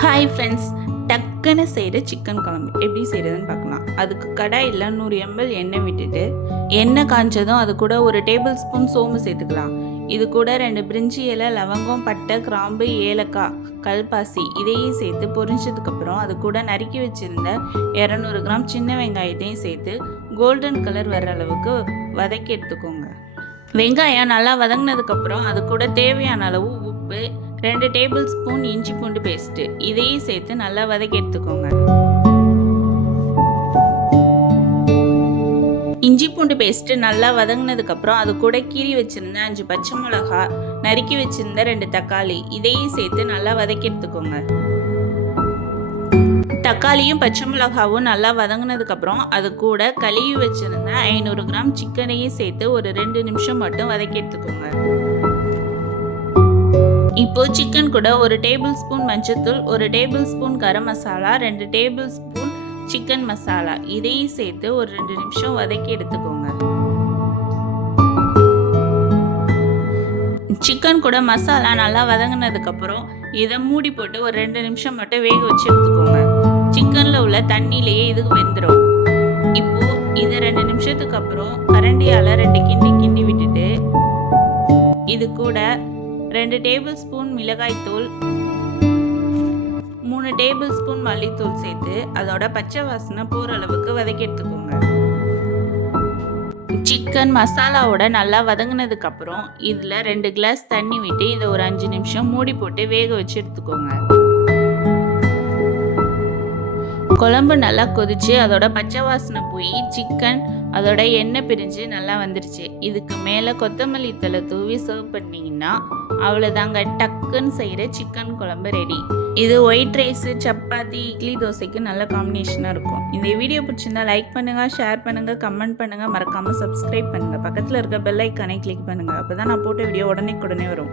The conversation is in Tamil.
ஹாய் ஃப்ரெண்ட்ஸ், டக்குன்னு செய்கிற சிக்கன் குழம்பு எப்படி செய்கிறதுன்னு பார்க்கலாம். அதுக்கு கடாயில் 100 ml எண்ணெய் விட்டுட்டு, எண்ணெய் காய்ஞ்சதும் அது கூட ஒரு டேபிள் ஸ்பூன் சோம்பு சேர்த்துக்கலாம். இது கூட 2 பிரிஞ்சி இலை, லவங்கம், பட்டை, கிராம்பு, ஏலக்காய், கல்பாசி இதையும் சேர்த்து பொரிஞ்சதுக்கப்புறம் அது கூட நறுக்கி வச்சுருந்த 200 கிராம் சின்ன வெங்காயத்தையும் சேர்த்து கோல்டன் கலர் வர அளவுக்கு வதக்கி எடுத்துக்கோங்க. வெங்காயம் நல்லா வதங்கினதுக்கப்புறம் அது கூட தேவையான அளவு உப்பு, 2 டேபிள் ஸ்பூன் இஞ்சி பூண்டு பேஸ்ட்டு இதையும் சேர்த்து நல்லா வதக்கி எடுத்துக்கோங்க. இஞ்சி பூண்டு பேஸ்ட்டு நல்லா வதங்கினதுக்கப்புறம் அது கூட கீறி வச்சுருந்த 5 பச்சை மிளகா, நறுக்கி வச்சுருந்த 2 தக்காளி இதையும் சேர்த்து நல்லா வதக்கி எடுத்துக்கோங்க. தக்காளியும் பச்சை மிளகாவும் நல்லா வதங்கினதுக்கப்புறம் அது கூட கழுவி வச்சுருந்த 500 கிராம் சிக்கனையும் சேர்த்து ஒரு 2 நிமிஷம் மட்டும் வதக்கி எடுத்துக்கோங்க. இப்போ சிக்கன் கூட 1 டேபிள் ஸ்பூன் மஞ்சள்தூள், 1 table spoon garam masala, 2 table spoon chicken masala இதையும் சேர்த்து ஒரு 2 நிமிஷம் வதக்கி எடுத்துக்கோங்க. சிக்கன் கூட மசாலா நல்லா வதங்கினதுக்கப்புறம் இதை மூடி போட்டு ஒரு 2 நிமிஷம் மட்டும் வேக வச்சு எடுத்துக்கோங்க. சிக்கனில் உள்ள தண்ணியிலேயே இது வெந்துடும். இப்போது இதை 2 நிமிஷத்துக்கு அப்புறம் கரண்டியால் 2 கிண்டி விட்டுட்டு இது கூட 2 டேபிள் ஸ்பூன் மிளகாய்த்தூள், 3 டேபிள் ஸ்பூன் மல்லித்தூள் சேர்த்து அதோட பச்சை வாசனை போகிற அளவுக்கு வதக்கி எடுத்துக்கோங்க. சிக்கன் மசாலாவோட நல்லா வதங்கினதுக்கப்புறம் இதில் 2 கிளாஸ் தண்ணி விட்டு இதை ஒரு 5 நிமிஷம் மூடி போட்டு வேக வச்சு எடுத்துக்கோங்க. குழம்பு நல்லா கொதிச்சு அதோட பச்சை வாசனை போய் சிக்கன் அதோட எண்ணெய் பிரிஞ்சு நல்லா வந்துருச்சு. இதுக்கு மேலே கொத்தமல்லி தழை தூவி சர்வ் பண்ணிங்கன்னா அவ்வளோதாங்க, டக்குன்னு செய்கிற சிக்கன் குழம்பு ரெடி. இது ஒயிட் ரைஸு, சப்பாத்தி, இட்லி, தோசைக்கு நல்ல காம்பினேஷனாக இருக்கும். இந்த வீடியோ பிடிச்சிருந்தா லைக் பண்ணுங்கள், ஷேர் பண்ணுங்கள், கமெண்ட் பண்ணுங்கள், மறக்காமல் சப்ஸ்கிரைப் பண்ணுங்கள். பக்கத்தில் இருக்க பெல் ஐக்கானை கிளிக் பண்ணுங்கள். அப்போ தான் நான் போட்ட வீடியோ உடனே வரும்.